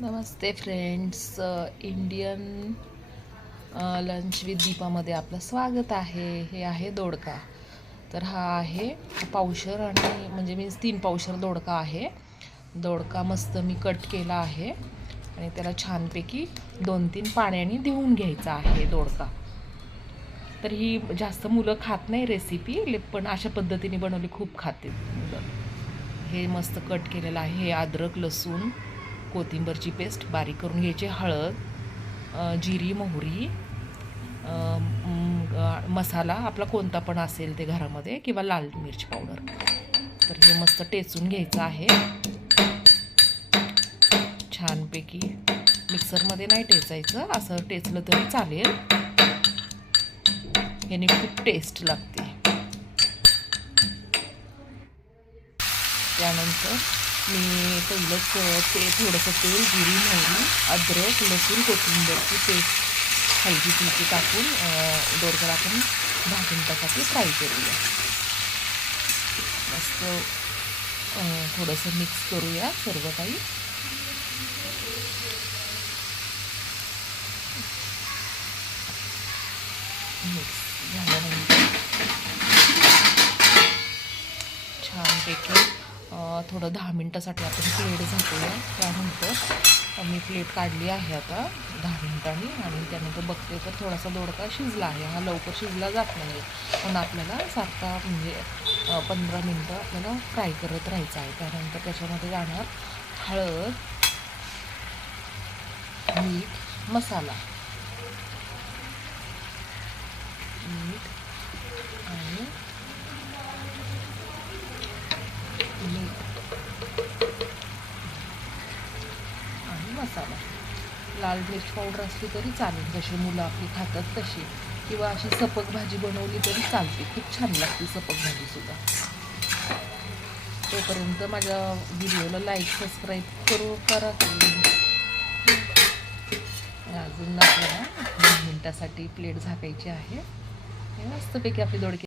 Namaste friends, Indian lunch with दीपामध्ये आपलं स्वागत आहे. हे आहे दोडका. तर हा आहे पावशर आणि म्हणजे मीन्स 3 पावशर दोडका आहे. दोडका मस्त मी कट केला आहे आणि त्याला छानपैकी 2-3 पाण्याने धुवून घ्यायचा आहे दोडका. तर ही जास्त मुलं खात नाही रेसिपी, पण अशा पद्धतीने बनवली खूप खाते मुलं. हे मस्त कट केलेलं आहे. हे अद्रक, लसूण, कोथिंबीरची पेस्ट बारीक करून घ्यायची, हळद, जिरी, मोहरी, मसाला आपला कोणता पण असेल ते घरामध्ये, किंवा लाल मिरची पावडर. तर हे मस्त टेचून घ्यायचं आहे छानपैकी. मिक्सरमध्ये नाही टेचायचं, असं टेचलं तरी चालेल. याने खूप टेस्ट लागते. त्यानंतर मी पहिलंच थोडंसं तेल, जिरी, मोहरी, अद्रक, लसूण, कोथिंबीरची पेस्ट हलकी फुलकी टाकून दोडका आपण 10 मिनिटासाठी फ्राय करूया. मस्त थोडंसं मिक्स करूया सर्व काही. मिक्स झाल्यानंतर छानपैकी थोडं 10 मिनिटासाठी आपण प्लेट झाकूया. त्यानंतर मी प्लेट काढली आहे आता 10 मिनिटांनी, आणि त्यानंतर बघते तर थोडासा दोडका शिजला आहे. हा लवकर शिजला जात नाही, पण आपल्याला सारखा म्हणजे 15 मिनटं आपल्याला फ्राय करत राहायचं आहे. त्यानंतर त्याच्यामध्ये जाणार हळद, मीठ, मसाला, मीठ आणि मसाला. लाल मिरच पावडर असली तरी चालेल, जशी मुलं आपली खातात तशी, किंवा अशी सपक भाजी बनवली तरी चालते. खूप छान लागते सपक भाजीसुद्धा. तोपर्यंत माझ्या व्हिडिओला लाईक, सबस्क्राईब करा. अजून आपल्याला 10 मिनिटासाठी प्लेट झाकायची आहे. मस्तपैकी आपली दोडकी